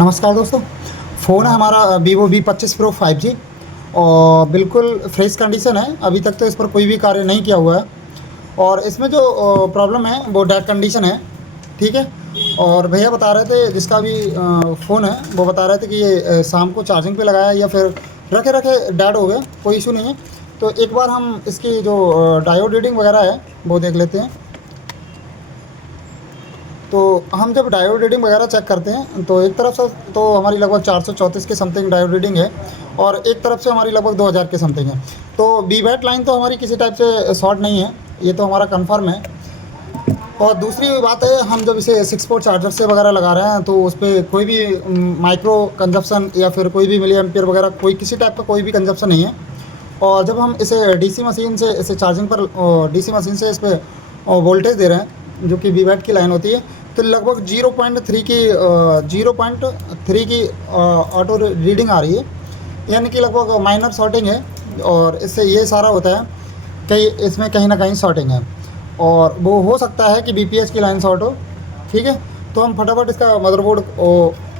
नमस्कार दोस्तों। फ़ोन है हमारा वीवो V25 प्रो 5G और बिल्कुल फ्रेश कंडीशन है। अभी तक तो इस पर कोई भी कार्य नहीं किया हुआ है और इसमें जो प्रॉब्लम है वो डेड कंडीशन है। ठीक है। और भैया बता रहे थे जिसका भी फ़ोन है वो बता रहे थे कि ये शाम को चार्जिंग पे लगाया या फिर रखे रखे डेड हो गया, कोई इशू नहीं है। तो एक बार हम इसकी जो डायोड रीडिंग वगैरह है वो देख लेते हैं। तो हम जब डायोड रीडिंग वगैरह चेक करते हैं तो एक तरफ से तो हमारी लगभग 434 के समथिंग डायोड रीडिंग है और एक तरफ से हमारी लगभग 2000 के समथिंग है। तो वी बैट लाइन तो हमारी किसी टाइप से शॉर्ट नहीं है, ये तो हमारा कंफर्म है। और दूसरी बात है, हम जब इसे 6 पोर्ट चार्जर से वगैरह लगा रहे हैं तो उस पर कोई भी माइक्रो कंजप्शन या फिर कोई भी मिली एम्पियर वगैरह कोई किसी टाइप का कोई भी कंजप्शन नहीं है। और जब हम इसे डीसी मशीन से इसे चार्जिंग पर डीसी मशीन से इस पर वोल्टेज दे रहे हैं जो कि वी बैट की लाइन होती है, तो लगभग 0.3 की ऑटो रीडिंग आ रही है, यानी कि लगभग माइनर शॉर्टिंग है। और इससे ये सारा होता है कहीं इसमें कहीं ना कहीं शॉर्टिंग है और वो हो सकता है कि बीपीएच की लाइन शॉर्ट हो। ठीक है। तो हम फटाफट इसका मदरबोर्ड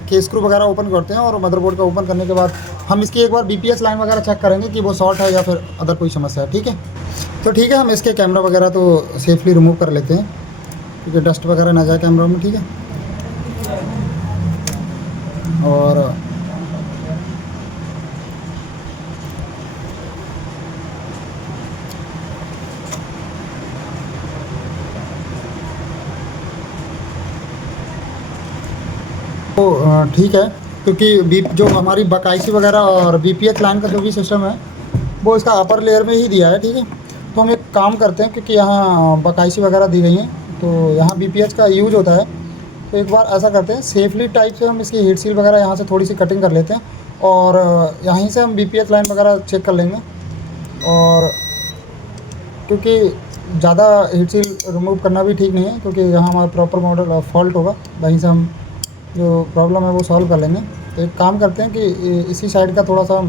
के स्क्रू वगैरह ओपन करते हैं और मदरबोर्ड का ओपन करने के बाद हम इसकी एक बार बीपीएच लाइन वगैरह चेक करेंगे कि वो शॉर्ट है या फिर अदर कोई समस्या है। ठीक है। तो ठीक है, हम इसके कैमरा वगैरह तो सेफली रिमूव कर लेते हैं क्योंकि डस्ट वगैरह ना जाए कैमरा में। ठीक है। और तो ठीक है, क्योंकि बी जो हमारी बकाइसी वगैरह और बीपीएच लाइन का जो भी सिस्टम है वो इसका अपर लेयर में ही दिया है। ठीक है। तो हम एक काम करते हैं, क्योंकि यहाँ बकाइसी वगैरह दी गई हैं तो यहाँ बीपीएच का यूज होता है। तो एक बार ऐसा करते हैं, सेफली टाइप से हम इसकी हीट सील वगैरह यहाँ से थोड़ी सी कटिंग कर लेते हैं और यहीं से हम बीपीएच लाइन वगैरह चेक कर लेंगे। और क्योंकि ज़्यादा हीट सील रिमूव करना भी ठीक नहीं है, क्योंकि यहाँ हमारा प्रॉपर मॉडल फॉल्ट होगा, वहीं से हम जो प्रॉब्लम है वो सॉल्व कर लेंगे। तो एक काम करते हैं कि इसी साइड का थोड़ा सा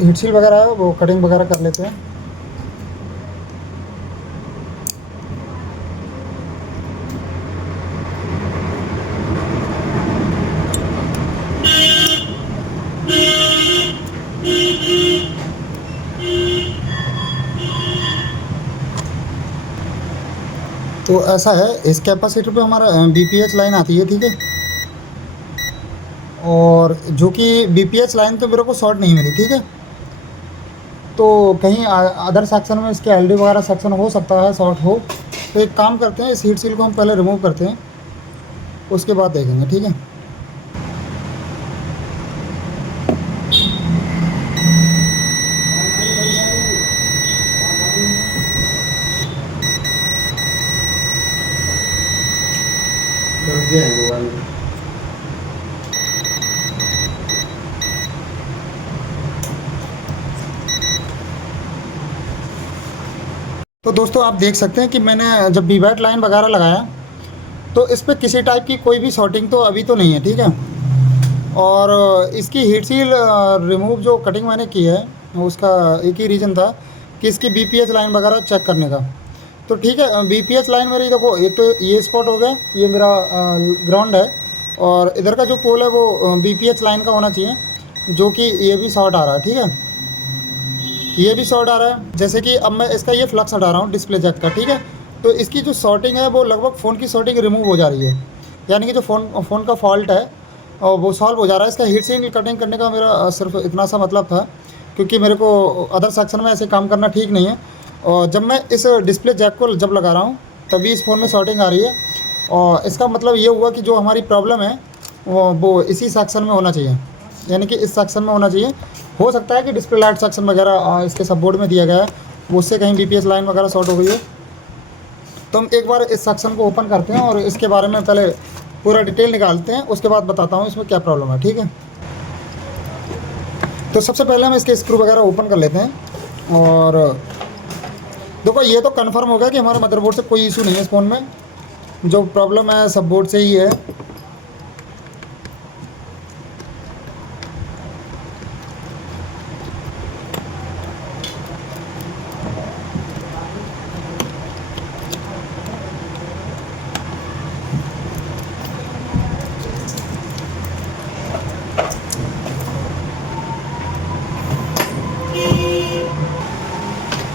हीट सील वगैरह है वो कटिंग वगैरह कर लेते हैं। तो ऐसा है, इस कैपेसिटर पे हमारा बीपीएच लाइन आती है। ठीक है। और जो कि बीपीएच लाइन तो मेरे को शॉर्ट नहीं मिली। ठीक है। तो कहीं अदर सेक्शन में इसके एलडी वगैरह सेक्शन हो सकता है शॉर्ट हो। तो एक काम करते हैं, इस हीट सील को हम पहले रिमूव करते हैं, उसके बाद देखेंगे। ठीक है। तो दोस्तों आप देख सकते हैं कि मैंने जब वीवैट लाइन वगैरह लगाया तो इस पर किसी टाइप की कोई भी शॉर्टिंग तो अभी तो नहीं है। ठीक है। और इसकी हीट सील रिमूव जो कटिंग मैंने की है उसका एक ही रीज़न था कि इसकी बीपीएच लाइन वगैरह चेक करने का। तो ठीक है, बीपीएच लाइन मेरी देखो, एक तो ये स्पॉट हो गया, ये मेरा ग्राउंड है और इधर का जो पोल है वो बीपीएच लाइन का होना चाहिए, जो कि ये भी शॉर्ट आ रहा है। ठीक है। ये भी शॉर्ट आ रहा है। जैसे कि अब मैं इसका ये फ्लक्स हटा रहा हूँ डिस्प्ले जैक का। ठीक है। तो इसकी जो शॉर्टिंग है वो लगभग फ़ोन की शॉर्टिंग रिमूव हो जा रही है, यानी कि जो फ़ोन का फॉल्ट है और वो सॉल्व हो जा रहा है। इसका हीट सिंक कटिंग करने का मेरा सिर्फ इतना सा मतलब था, क्योंकि मेरे को अदर सेक्शन में ऐसे काम करना ठीक नहीं है। और जब मैं इस डिस्प्ले जैक को जब लगा रहा हूँ तभी इस फ़ोन में शॉर्टिंग आ रही है और इसका मतलब ये हुआ कि जो हमारी प्रॉब्लम है वो इसी सेक्शन में होना चाहिए, यानी कि इस सेक्शन में होना चाहिए। हो सकता है कि डिस्प्ले लाइट सेक्शन वगैरह इसके सबबोर्ड में दिया गया है, वो उससे कहीं बीपीएस लाइन वगैरह शॉर्ट हो गई है। तो हम एक बार इस सेक्शन को ओपन करते हैं और इसके बारे में पहले पूरा डिटेल निकालते हैं, उसके बाद बताता हूँ इसमें क्या प्रॉब्लम है। ठीक है। तो सबसे पहले हम इसके स्क्रू वगैरह ओपन कर लेते हैं और देखो ये तो कंफर्म हो गया कि हमारे मदरबोर्ड से कोई इशू नहीं है। इस फ़ोन में जो प्रॉब्लम है सब बोर्ड से ही है।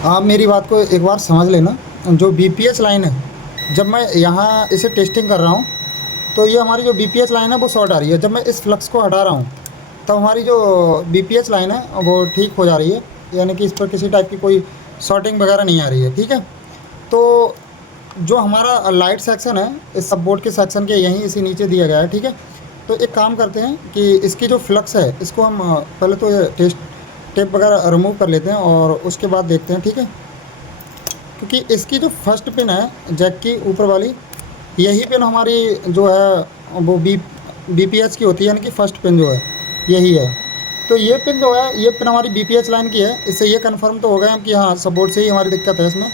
आप मेरी बात को एक बार समझ लेना। जो बीपीएच लाइन है, जब मैं यहाँ इसे टेस्टिंग कर रहा हूँ तो ये हमारी जो बीपीएच लाइन है वो शॉर्ट आ रही है। जब मैं इस फ्लक्स को हटा रहा हूँ तब हमारी जो बीपीएच लाइन है वो ठीक हो जा रही है, यानी कि इस पर किसी टाइप की कोई शॉर्टिंग वगैरह नहीं आ रही है, ठीक है। तो जो हमारा लाइट सेक्शन है इस सब बोर्ड के सेक्शन के यहीं इसी नीचे दिया गया है, ठीक है। तो एक काम करते हैं कि इसकी जो फ्लक्स है इसको हम पहले तो ये टेस्ट टेप वगैरह रिमूव कर लेते हैं और उसके बाद देखते हैं, ठीक है। क्योंकि इसकी जो फर्स्ट पिन है जैक की ऊपर वाली, यही पिन हमारी जो है वो बीपीएच की होती है, यानी कि फर्स्ट पिन जो है यही है। तो ये पिन जो है ये पिन हमारी बीपीएच लाइन की है। इससे ये कंफर्म तो हो गया कि हाँ सपोर्ट से ही हमारी दिक्कत है इसमें,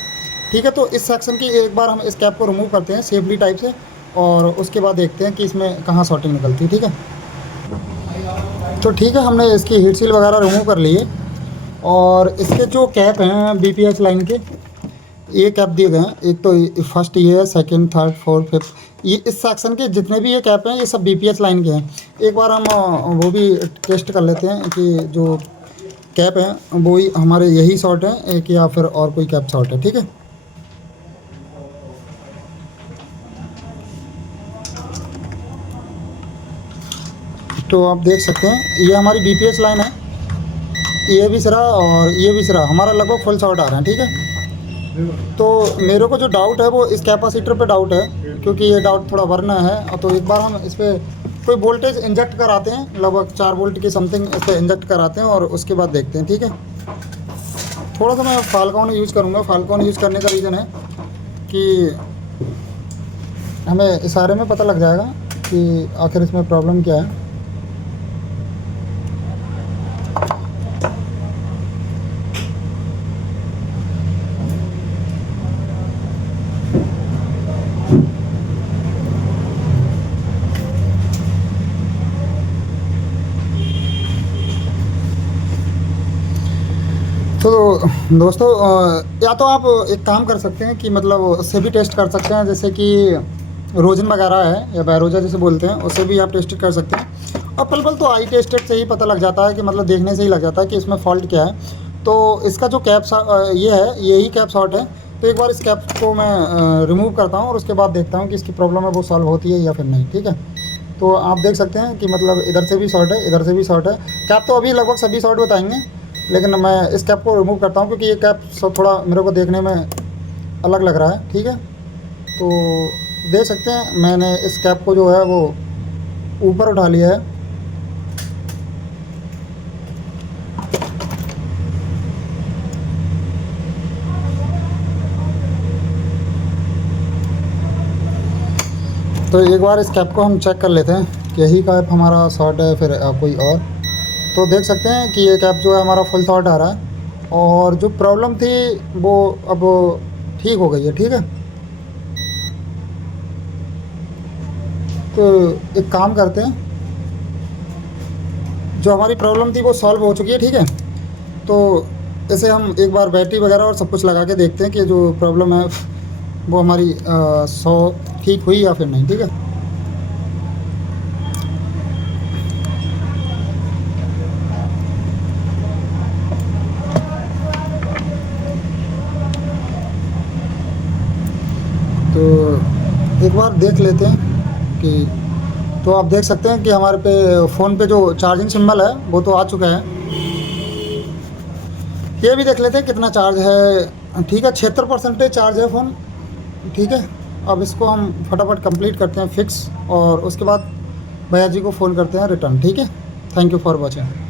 ठीक है। तो इस सेक्शन की एक बार हम इस कैप को रिमूव करते हैं सेफली टाइप से, और उसके बाद देखते हैं कि इसमें कहाँ शॉर्टिंग निकलती है, ठीक है। तो ठीक है, हमने इसकी हीट सील वगैरह रिमूव कर ली है। और इसके जो कैप हैं बीपीएच लाइन के, ये कैप दिए गए हैं। एक तो फर्स्ट ये है, सेकंड, थर्ड, फोर्थ, फिफ्थ, ये इस सेक्शन के जितने भी ये कैप हैं ये सब बीपीएच लाइन के हैं। एक बार हम वो भी टेस्ट कर लेते हैं कि जो कैप हैं वो ही हमारे यही शॉर्ट है एक, या फिर और कोई कैप शॉर्ट है, ठीक है। तो आप देख सकते हैं ये हमारी बीपीएच लाइन है, ये भी सिरा और ये भी सिरा हमारा लगभग फुल शॉर्ट आ रहा है, ठीक है। तो मेरे को जो डाउट है वो इस कैपेसिटर पे डाउट है, क्योंकि ये डाउट थोड़ा वरना है। तो एक बार हम इस पर कोई वोल्टेज इंजेक्ट कराते हैं, लगभग 4 वोल्ट की समथिंग इस पर इंजेक्ट कराते हैं और उसके बाद देखते हैं, ठीक है। थोड़ा सा मैं फाल्कोन यूज़ करूँगा। फाल्कोन यूज़ करने का रीज़न है कि हमें इशारे में पता लग जाएगा कि आखिर इसमें प्रॉब्लम क्या है। तो दोस्तों या तो आप एक काम कर सकते हैं कि मतलब उससे भी टेस्ट कर सकते हैं, जैसे कि रोजन वगैरह है या बैरोजा जिसे बोलते हैं, उससे भी आप टेस्ट कर सकते हैं। और पल तो आई टेस्टेड से ही पता लग जाता है कि मतलब देखने से ही लग जाता है कि इसमें फॉल्ट क्या है। तो इसका जो कैप ये है, यही कैप शॉर्ट है। तो एक बार इस कैप को मैं रिमूव करता हूँ और उसके बाद देखता हूँ कि इसकी प्रॉब्लम है वो सॉल्व होती है या फिर नहीं, ठीक है। तो आप देख सकते हैं कि मतलब इधर से भी शॉर्ट है, इधर से भी शॉर्ट है। कैप तो अभी लगभग सभी शॉर्ट बताएंगे, लेकिन मैं इस कैप को रिमूव करता हूँ क्योंकि ये कैप सब थोड़ा मेरे को देखने में अलग लग रहा है, ठीक है। तो देख सकते हैं मैंने इस कैप को जो है वो ऊपर उठा लिया है। तो एक बार इस कैप को हम चेक कर लेते हैं कि यही कैप हमारा शॉर्ट है फिर कोई और। तो देख सकते हैं कि ये कैप जो है हमारा फुल शॉर्ट आ रहा है और जो प्रॉब्लम थी वो अब ठीक हो गई है, ठीक है। तो एक काम करते हैं, जो हमारी प्रॉब्लम थी वो सॉल्व हो चुकी है, ठीक है। तो इसे हम एक बार बैटरी वगैरह और सब कुछ लगा के देखते हैं कि जो प्रॉब्लम है वो हमारी ठीक हुई या फिर नहीं, ठीक है। तो एक बार देख लेते हैं कि, तो आप देख सकते हैं कि हमारे पे फ़ोन पे जो चार्जिंग सिंबल है वो तो आ चुका है। ये भी देख लेते हैं कितना चार्ज है, ठीक है। 76% चार्ज है फ़ोन, ठीक है। अब इसको हम फटाफट कंप्लीट करते हैं फिक्स, और उसके बाद भैया जी को फ़ोन करते हैं रिटर्न, ठीक है। Thank you for watching.